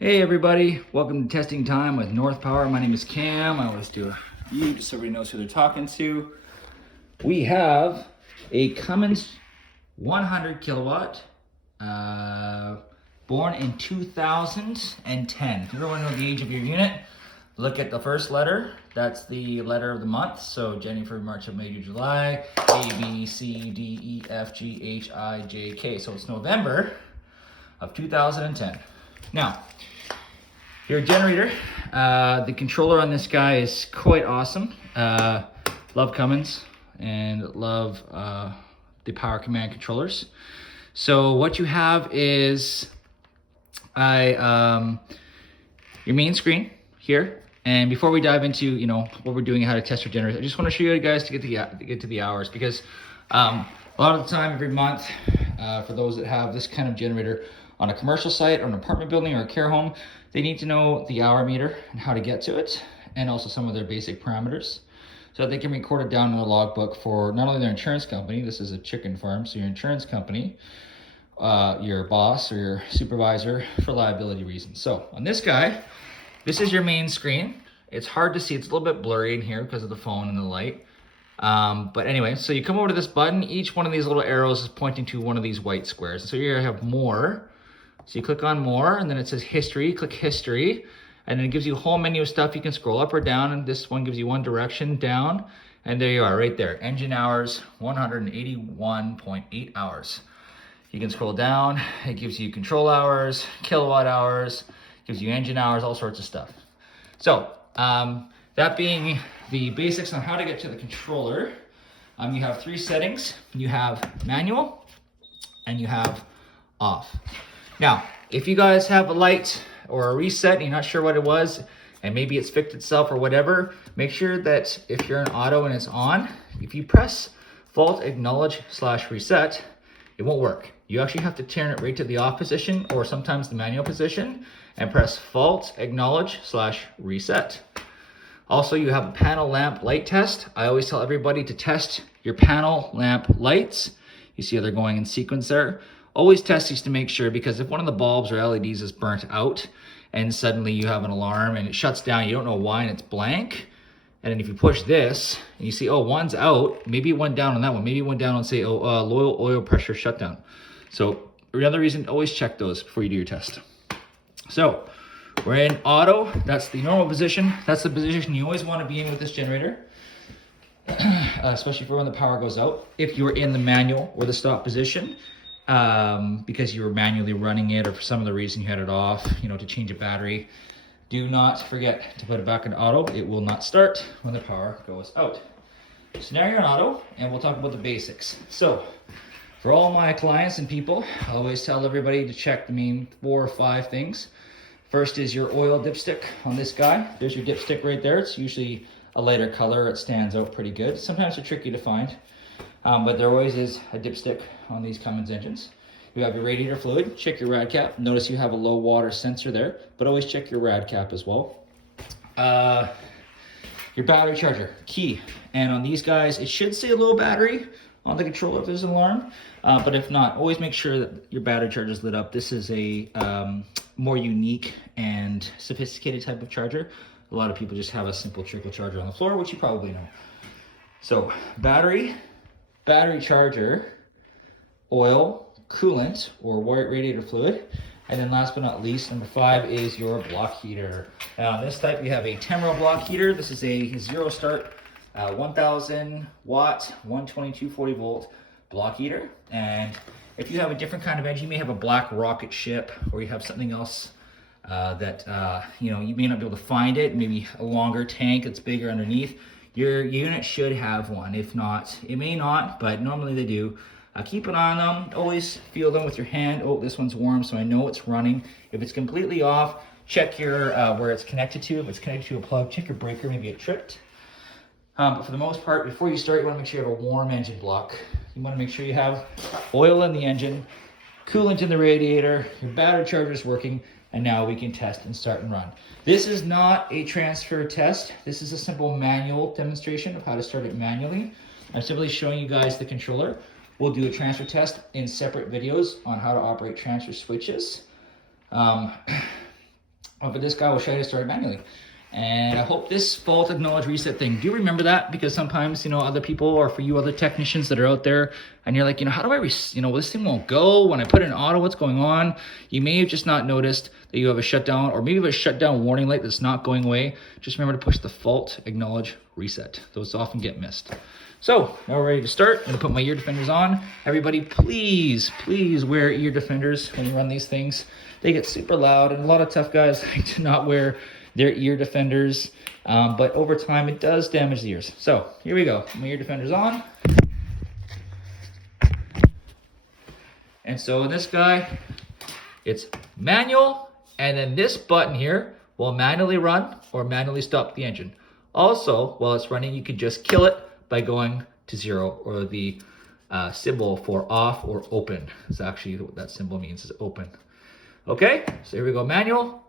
Hey everybody, welcome to Testing Time with North Power. My name is Cam. I always do a review just so everybody knows who they're talking to. We have a Cummins 100 kilowatt, born in 2010. If you ever want to know the age of your unit, look at the first letter. That's the letter of the month. So January, February, March, May, June, July, A, B, C, D, E, F, G, H, I, J, K. So it's November of 2010. Now, your generator, the controller on this guy is quite awesome. Love Cummins and love the power command controllers. So what you have is your main screen here. And before we dive into what we're doing and how to test your generator, I just want to show you guys to get to the hours, because a lot of the time every month, for those that have this kind of generator on a commercial site or an apartment building or a care home, they need to know the hour meter and how to get to it, and also some of their basic parameters, so that they can record it down in a logbook for not only their insurance company. This is a chicken farm, so your insurance company, your boss or your supervisor, for liability reasons. So on this guy, this is your main screen. It's hard to see, it's a little bit blurry in here because of the phone and the light. But anyway, so you come over to this button. Each one of these little arrows is pointing to one of these white squares. So you're gonna have more. So you click on more, and then it says history, click history, and then it gives you a whole menu of stuff. You can scroll up or down, and this one gives you one direction down, and there you are right there. Engine hours, 181.8 hours. You can scroll down, it gives you control hours, kilowatt hours, gives you engine hours, all sorts of stuff. So that being the basics on how to get to the controller, you have three settings. You have manual and you have off. Now, if you guys have a light or a reset and you're not sure what it was, and maybe it's fixed itself or whatever, make sure that if you're in auto and it's on, if you press fault acknowledge / reset, it won't work. You actually have to turn it right to the off position, or sometimes the manual position, and press fault acknowledge / reset. Also, you have a panel lamp light test. I always tell everybody to test your panel lamp lights. You see how they're going in sequence there. Always test these to make sure, because if one of the bulbs or LEDs is burnt out and suddenly you have an alarm and it shuts down, you don't know why, and it's blank. And then if you push this and you see, oh, one's out, maybe it went down on that one. Maybe it went down on, say, low oil pressure shutdown. So another reason, always check those before you do your test. So we're in auto. That's the normal position. That's the position you always want to be in with this generator, especially for when the power goes out. If you're in the manual or the stop position, because you were manually running it, or for some other reason you had it off, to change a battery, do not forget to put it back in auto. It will not start when the power goes out. So now you're in auto, and we'll talk about the basics. So for all my clients and people, I always tell everybody to check the main 4 or 5 things. First is your oil dipstick on this guy. There's your dipstick right there. It's usually a lighter color. It stands out pretty good. Sometimes they're tricky to find. But there always is a dipstick on these Cummins engines. You have your radiator fluid, check your rad cap. Notice you have a low water sensor there, but always check your rad cap as well. Your battery charger, key. And on these guys, it should say low battery on the controller if there's an alarm. But if not, always make sure that your battery charger is lit up. This is a more unique and sophisticated type of charger. A lot of people just have a simple trickle charger on the floor, which you probably know. So battery charger, oil, coolant or radiator fluid, and then last but not least, number 5 is your block heater. Now on this type, you have a 10-row block heater. This is a zero start 1000 watt 12240 volt block heater. And if you have a different kind of engine, you may have a black rocket ship, or you have something else that you may not be able to find it, maybe a longer tank that's bigger underneath. Your unit should have one. If not, it may not, but normally they do. Keep an eye on them. Always feel them with your hand. Oh, this one's warm, so I know it's running. If it's completely off, check your where it's connected to. If it's connected to a plug, check your breaker. Maybe it tripped. But for the most part, before you start, you want to make sure you have a warm engine block. You want to make sure you have oil in the engine, coolant in the radiator, your battery charger is working, and now we can test and start and run. This is not a transfer test. This is a simple manual demonstration of how to start it manually. I'm simply showing you guys the controller. We'll do a transfer test in separate videos on how to operate transfer switches. But this guy will show you how to start it manually. And I hope this fault acknowledge reset thing, do you remember that? Because sometimes, you know, other people, or for you other technicians that are out there, and you're like, you know, how do I, you know, this thing won't go when I put it in auto, what's going on? You may have just not noticed that you have a shutdown, or maybe you have a shutdown warning light that's not going away. Just remember to push the fault acknowledge reset. Those often get missed. So now we're ready to start. I'm gonna put my ear defenders on. Everybody, please, please wear ear defenders when you run these things. They get super loud, and a lot of tough guys do not wear their ear defenders, but over time it does damage the ears. So here we go, my ear defenders on. And so in this guy, it's manual, and then this button here will manually run or manually stop the engine. Also, while it's running, you can just kill it by going to 0, or the symbol for off or open. It's actually what that symbol means, is open. Okay, so here we go, manual.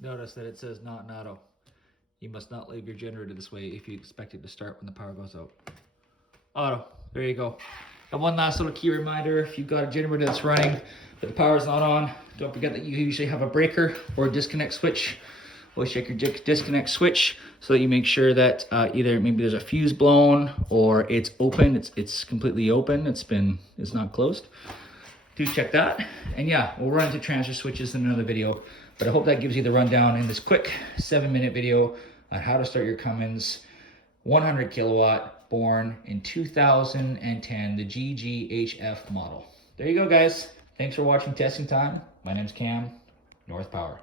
Notice that it says not in auto. You must not leave your generator this way if you expect it to start when the power goes out. Auto, there you go. And one last little key reminder, if you've got a generator that's running, but the power's not on, don't forget that you usually have a breaker or a disconnect switch. Always check your disconnect switch so that you make sure that either maybe there's a fuse blown or it's open, it's completely open, it's not closed. Do check that. And yeah, we'll run into transfer switches in another video, but I hope that gives you the rundown in this quick 7-minute video on how to start your Cummins 100 kilowatt, born in 2010, the GGHF model. There you go, guys. Thanks for watching Testing Time. My name's Cam, North Power.